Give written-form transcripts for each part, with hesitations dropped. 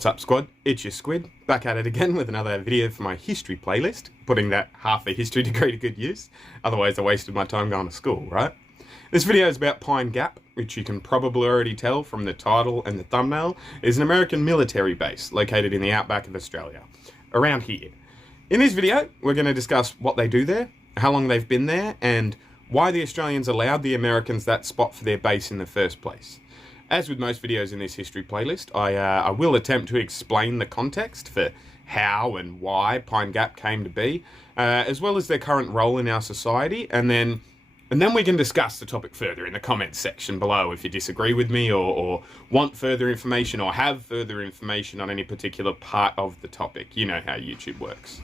What's up, squad? It's your squid, back at it again with another video for my history playlist, putting that half a history degree to good use. Otherwise I wasted my time going to school, right? This video is about Pine Gap, which you can probably already tell from the title and the thumbnail, is an American military base located in the outback of Australia, around here. In this video, we're going to discuss what they do there, how long they've been there, and why the Australians allowed the Americans that spot for their base in the first place. As with most videos in this history playlist, I will attempt to explain the context for how and why Pine Gap came to be, as well as their current role in our society, and then we can discuss the topic further in the comments section below if you disagree with me or want further information or have further information on any particular part of the topic. You know how YouTube works.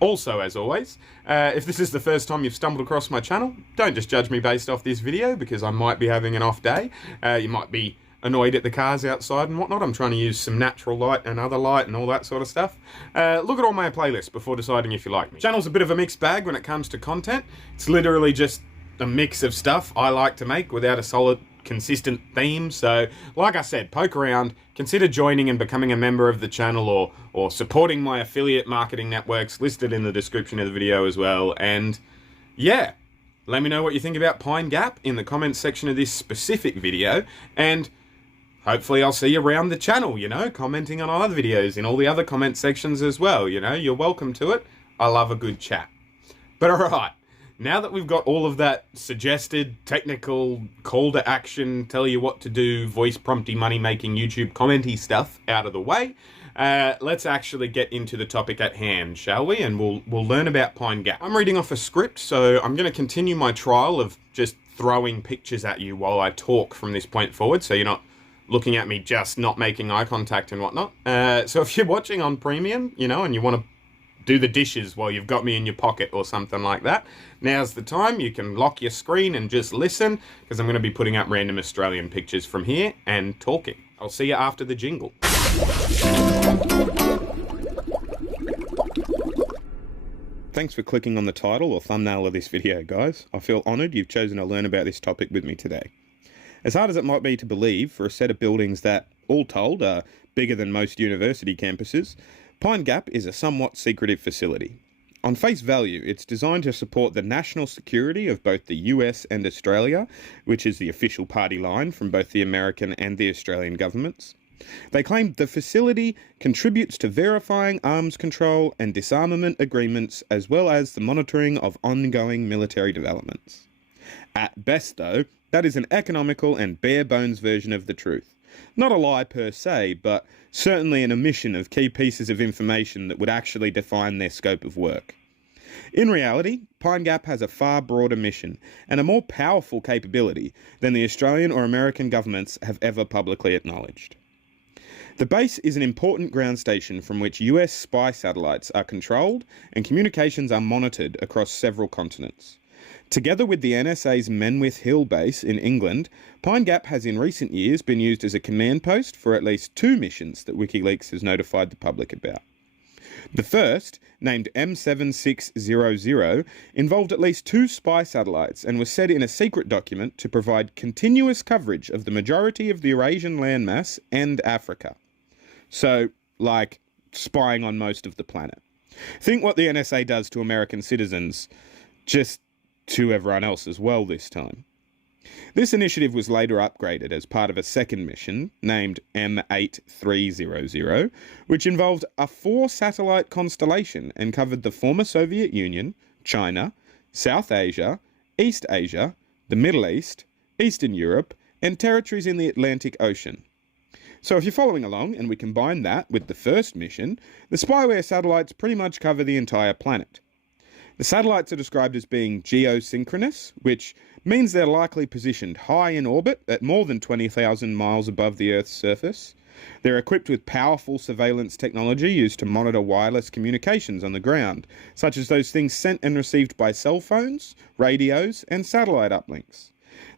Also, as always, if this is the first time you've stumbled across my channel, don't just judge me based off this video because I might be having an off day. You might be annoyed at the cars outside and whatnot. I'm trying to use some natural light and other light and all that sort of stuff. Look at all my playlists before deciding if you like me. Channel's a bit of a mixed bag when it comes to content. It's literally just a mix of stuff I like to make without a solid, consistent theme. So, like I said, poke around, consider joining and becoming a member of the channel or supporting my affiliate marketing networks listed in the description of the video as well. And yeah, let me know what you think about Pine Gap in the comments section of this specific video, and hopefully I'll see you around the channel, you know, commenting on other videos in all the other comment sections as well, you know, you're welcome to it. I love a good chat. But alright, now that we've got all of that suggested, technical, call to action, tell you what to do, voice prompty, money-making, YouTube commenty stuff out of the way, let's actually get into the topic at hand, shall we? And we'll learn about Pine Gap. I'm reading off a script, so I'm going to continue my trial of just throwing pictures at you while I talk from this point forward, so you're not looking at me just not making eye contact and whatnot. So if you're watching on premium, you know, and you want to do the dishes while you've got me in your pocket or something like that, now's the time. You can lock your screen and just listen, because I'm going to be putting up random Australian pictures from here and talking. I'll see you after the jingle. Thanks for clicking on the title or thumbnail of this video, guys. I feel honoured you've chosen to learn about this topic with me today. As hard as it might be to believe, for a set of buildings that, all told, are bigger than most university campuses, Pine Gap is a somewhat secretive facility. On face value, it's designed to support the national security of both the US and Australia, which is the official party line from both the American and the Australian governments. They claim the facility contributes to verifying arms control and disarmament agreements, as well as the monitoring of ongoing military developments. At best, though, that is an economical and bare-bones version of the truth. Not a lie per se, but certainly an omission of key pieces of information that would actually define their scope of work. In reality, Pine Gap has a far broader mission and a more powerful capability than the Australian or American governments have ever publicly acknowledged. The base is an important ground station from which US spy satellites are controlled and communications are monitored across several continents. Together with the NSA's Menwith Hill base in England, Pine Gap has in recent years been used as a command post for at least 2 missions that WikiLeaks has notified the public about. The first, named M7600, involved at least 2 spy satellites and was set in a secret document to provide continuous coverage of the majority of the Eurasian landmass and Africa. So, like, spying on most of the planet. Think what the NSA does to American citizens, just to everyone else as well this time. This initiative was later upgraded as part of a second mission, named M8300, which involved a 4-satellite constellation and covered the former Soviet Union, China, South Asia, East Asia, the Middle East, Eastern Europe, and territories in the Atlantic Ocean. So if you're following along and we combine that with the first mission, the spyware satellites pretty much cover the entire planet. The satellites are described as being geosynchronous, which means they're likely positioned high in orbit at more than 20,000 miles above the Earth's surface. They're equipped with powerful surveillance technology used to monitor wireless communications on the ground, such as those things sent and received by cell phones, radios, and satellite uplinks.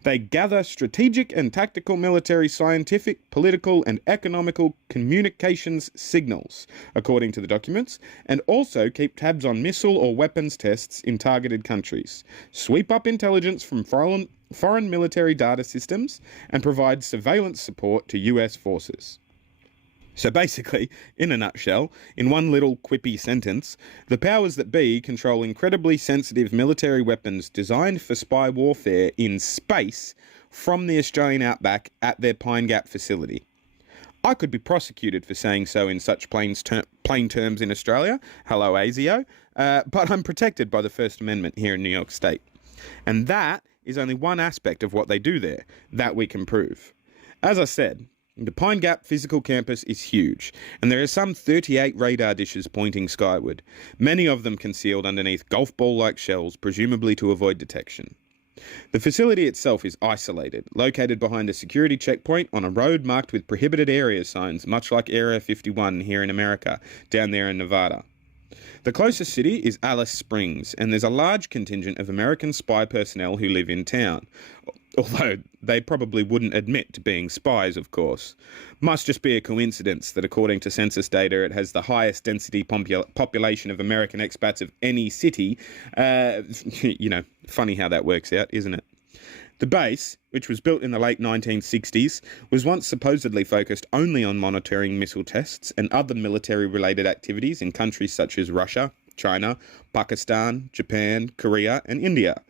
They gather strategic and tactical military, scientific, political, and economical communications signals, according to the documents, and also keep tabs on missile or weapons tests in targeted countries, sweep up intelligence from foreign military data systems, and provide surveillance support to US forces. So basically, in a nutshell, in one little quippy sentence, the powers that be control incredibly sensitive military weapons designed for spy warfare in space from the Australian outback at their Pine Gap facility. I could be prosecuted for saying so in such plain terms in Australia, hello ASIO, but I'm protected by the First Amendment here in New York State. And that is only one aspect of what they do there, that we can prove. As I said, the Pine Gap physical campus is huge, and there are some 38 radar dishes pointing skyward, many of them concealed underneath golf ball-like shells, presumably to avoid detection. The facility itself is isolated, located behind a security checkpoint on a road marked with prohibited area signs, much like Area 51 here in America, down there in Nevada. The closest city is Alice Springs, and there's a large contingent of American spy personnel who live in town. Although they probably wouldn't admit to being spies, of course. Must just be a coincidence that according to census data, it has the highest density population of American expats of any city. Funny how that works out, isn't it? The base, which was built in the late 1960s, was once supposedly focused only on monitoring missile tests and other military-related activities in countries such as Russia, China, Pakistan, Japan, Korea, and India.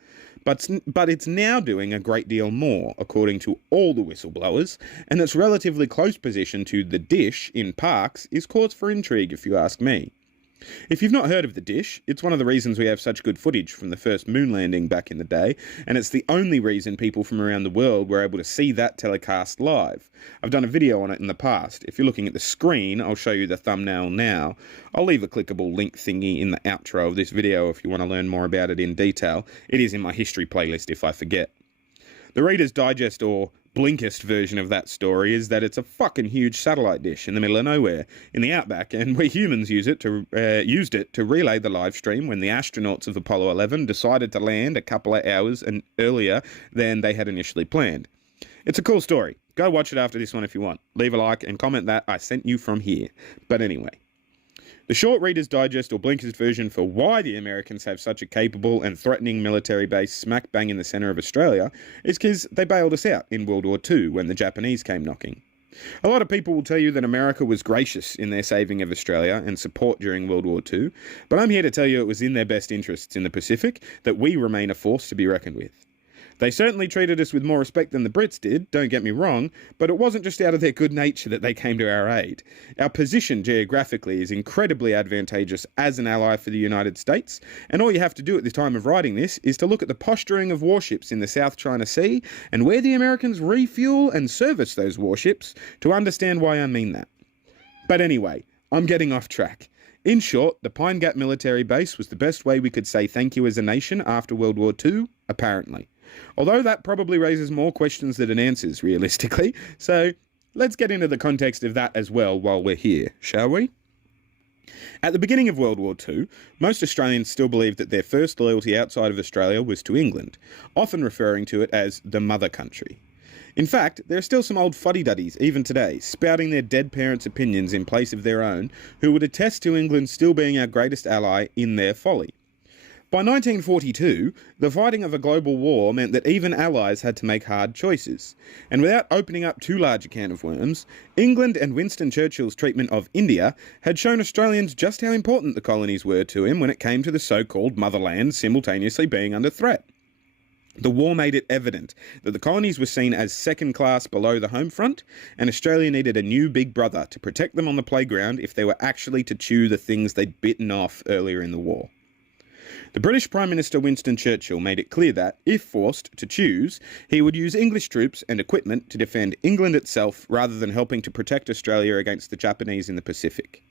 But it's now doing a great deal more, according to all the whistleblowers, and its relatively close position to the dish in parks is cause for intrigue, if you ask me. If you've not heard of the dish, it's one of the reasons we have such good footage from the first moon landing back in the day, and it's the only reason people from around the world were able to see that telecast live. I've done a video on it in the past. If you're looking at the screen, I'll show you the thumbnail now. I'll leave a clickable link thingy in the outro of this video if you want to learn more about it in detail. It is in my history playlist if I forget. The Reader's Digest or Blinkist version of that story is that it's a fucking huge satellite dish in the middle of nowhere in the outback, and we humans used it to relay the live stream when the astronauts of Apollo 11 decided to land a couple of hours earlier than they had initially planned. It's a cool story. Go watch it after this one if you want. Leave a like and comment that I sent you from here. But anyway. The short Reader's Digest or Blinkist version for why the Americans have such a capable and threatening military base smack bang in the centre of Australia is because they bailed us out in World War II when the Japanese came knocking. A lot of people will tell you that America was gracious in their saving of Australia and support during World War II, but I'm here to tell you it was in their best interests in the Pacific that we remain a force to be reckoned with. They certainly treated us with more respect than the Brits did, don't get me wrong, but it wasn't just out of their good nature that they came to our aid. Our position geographically is incredibly advantageous as an ally for the United States, and all you have to do at the time of writing this is to look at the posturing of warships in the South China Sea and where the Americans refuel and service those warships to understand why I mean that. But anyway, I'm getting off track. In short, the Pine Gap military base was the best way we could say thank you as a nation after World War II, apparently. Although that probably raises more questions than it answers, realistically, so let's get into the context of that as well while we're here, shall we? At the beginning of World War II, most Australians still believed that their first loyalty outside of Australia was to England, often referring to it as the mother country. In fact, there are still some old fuddy-duddies, even today, spouting their dead parents' opinions in place of their own, who would attest to England still being our greatest ally in their folly. By 1942, the fighting of a global war meant that even allies had to make hard choices. And without opening up too large a can of worms, England and Winston Churchill's treatment of India had shown Australians just how important the colonies were to him when it came to the so-called motherland simultaneously being under threat. The war made it evident that the colonies were seen as second class below the home front, and Australia needed a new big brother to protect them on the playground if they were actually to chew the things they'd bitten off earlier in the war. The British Prime Minister Winston Churchill made it clear that, if forced to choose, he would use English troops and equipment to defend England itself rather than helping to protect Australia against the Japanese in the Pacific.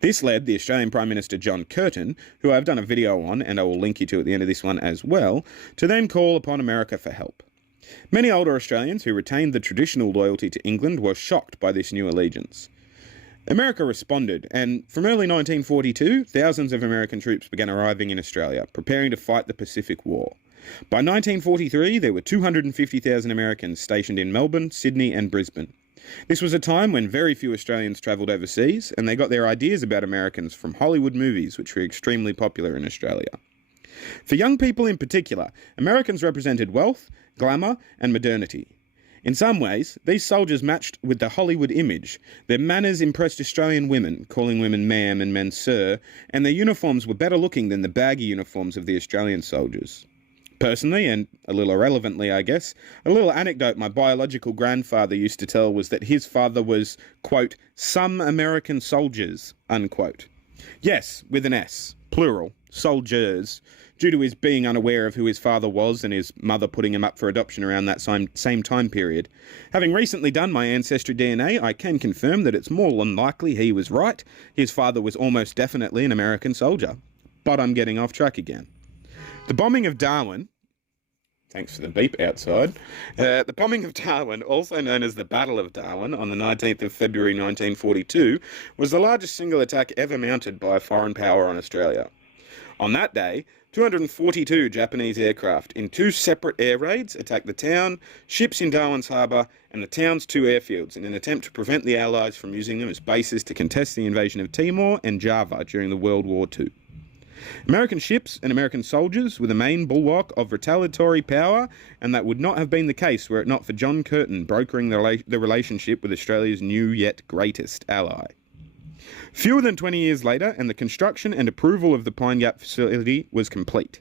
This led the Australian Prime Minister John Curtin, who I've done a video on and I will link you to at the end of this one as well, to then call upon America for help. Many older Australians who retained the traditional loyalty to England were shocked by this new allegiance. America responded, and from early 1942, thousands of American troops began arriving in Australia, preparing to fight the Pacific War. By 1943, there were 250,000 Americans stationed in Melbourne, Sydney and Brisbane. This was a time when very few Australians travelled overseas, and they got their ideas about Americans from Hollywood movies, which were extremely popular in Australia. For young people in particular, Americans represented wealth, glamour and modernity. In some ways, these soldiers matched with the Hollywood image. Their manners impressed Australian women, calling women ma'am and men sir, and their uniforms were better looking than the baggy uniforms of the Australian soldiers. Personally, and a little irrelevantly I guess, a little anecdote my biological grandfather used to tell was that his father was, quote, some American soldiers, unquote. Yes, with an S, plural, soldiers, due to his being unaware of who his father was and his mother putting him up for adoption around that same time period. Having recently done my ancestry DNA, I can confirm that it's more than likely he was right. His father was almost definitely an American soldier. But I'm getting off track again. The bombing of Darwin, thanks for the beep outside, the bombing of Darwin, also known as the Battle of Darwin, on the 19th of February 1942, was the largest single attack ever mounted by a foreign power on Australia. On that day, 242 Japanese aircraft in 2 separate air raids attacked the town, ships in Darwin's harbour, and the town's 2 airfields in an attempt to prevent the Allies from using them as bases to contest the invasion of Timor and Java during the World War II. American ships and American soldiers were the main bulwark of retaliatory power, and that would not have been the case were it not for John Curtin brokering the relationship with Australia's new yet greatest ally. Fewer than 20 years later, and the construction and approval of the Pine Gap facility was complete.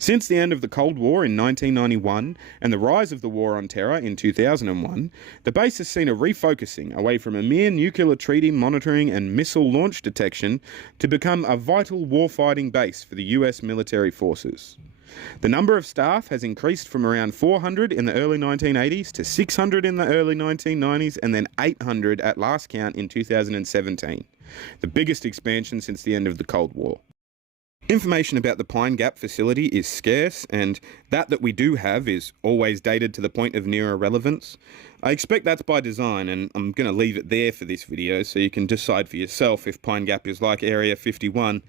Since the end of the Cold War in 1991 and the rise of the War on Terror in 2001, the base has seen a refocusing away from a mere nuclear treaty monitoring and missile launch detection to become a vital warfighting base for the US military forces. The number of staff has increased from around 400 in the early 1980s to 600 in the early 1990s and then 800 at last count in 2017, the biggest expansion since the end of the Cold War. Information about the Pine Gap facility is scarce, and that we do have is always dated to the point of near irrelevance. I expect that's by design, and I'm going to leave it there for this video so you can decide for yourself if Pine Gap is like Area 51.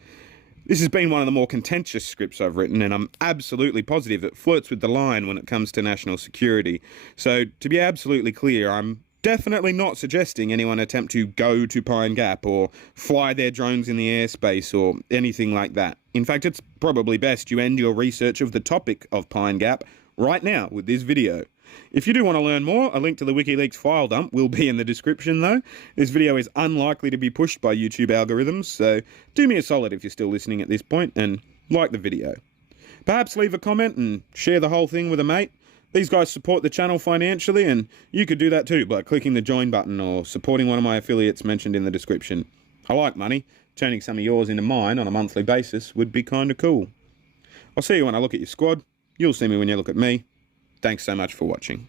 This has been one of the more contentious scripts I've written, and I'm absolutely positive it flirts with the line when it comes to national security. So, to be absolutely clear, I'm definitely not suggesting anyone attempt to go to Pine Gap or fly their drones in the airspace or anything like that. In fact, it's probably best you end your research of the topic of Pine Gap right now with this video. If you do want to learn more, a link to the WikiLeaks file dump will be in the description though. This video is unlikely to be pushed by YouTube algorithms, so do me a solid if you're still listening at this point and like the video. Perhaps leave a comment and share the whole thing with a mate. These guys support the channel financially, and you could do that too by clicking the join button or supporting one of my affiliates mentioned in the description. I like money. Turning some of yours into mine on a monthly basis would be kind of cool. I'll see you when I look at your squad. You'll see me when you look at me. Thanks so much for watching.